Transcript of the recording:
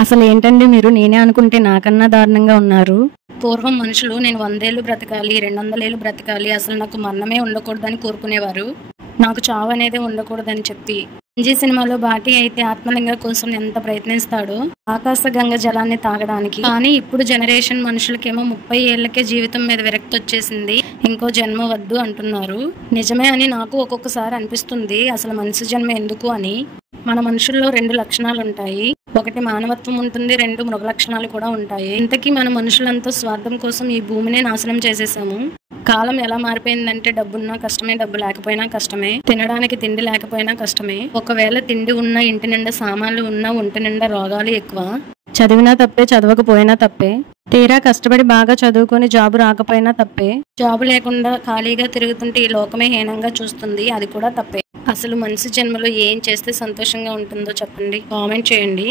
అసలేంటండి మీరు? నేనే అనుకుంటే నాకన్నా దారుణంగా ఉన్నారు. పూర్వం మనుషులు నేను 100 ఏళ్ళు బ్రతకాలి, 200 ఏళ్ళు బ్రతకాలి, అసలు నాకు మరణమే ఉండకూడదని కోరుకునేవారు. నాకు చావు అనేదే ఉండకూడదని చెప్పి. 'అంజీ' సినిమాలో బాటి అయితే ఆత్మలింగ కోసం ఎంత ప్రయత్నిస్తాడో ఆకాశగంగ జలాన్ని తాగడానికి. కానీ ఇప్పుడు జనరేషన్ మనుషులకేమో 30 ఏళ్లకే జీవితం మీద విరక్తొచ్చేసింది. ఇంకో జన్మ వద్దు అంటున్నారు. నిజమే అని నాకు ఒక్కొక్కసారి అనిపిస్తుంది. అసలు మనిషి జన్మ ఎందుకు అని. మన మనుషుల్లో 2 లక్షణాలుంటాయి. ఒకటి మానవత్వం ఉంటుంది. 2 మృగ లక్షణాలు కూడా ఉంటాయి. ఇంతకీ మన మనుషులంతా స్వార్థం కోసం ఈ భూమినే నాశనం చేసేసాము. కాలం ఎలా మారిపోయిందంటే డబ్బున్నా కష్టమే, డబ్బు లేకపోయినా కష్టమే, తినడానికి తిండి లేకపోయినా కష్టమే. ఒకవేళ తిండి ఉన్నా, ఇంటి నిండా సామాన్లు ఉన్నా, ఒంటి నిండా రోగాలు ఎక్కువ. చదివినా తప్పే, చదవకపోయినా తప్పే. తీరా కష్టపడి బాగా చదువుకొని జాబు రాకపోయినా తప్పే. జాబు లేకుండా ఖాళీగా తిరుగుతుంటే ఈ లోకమే హీనంగా చూస్తుంది. అది కూడా తప్పే. అసలు మనిషి జన్మలో ఏం చేస్తే సంతోషంగా ఉంటుందో చెప్పండి. కామెంట్ చేయండి.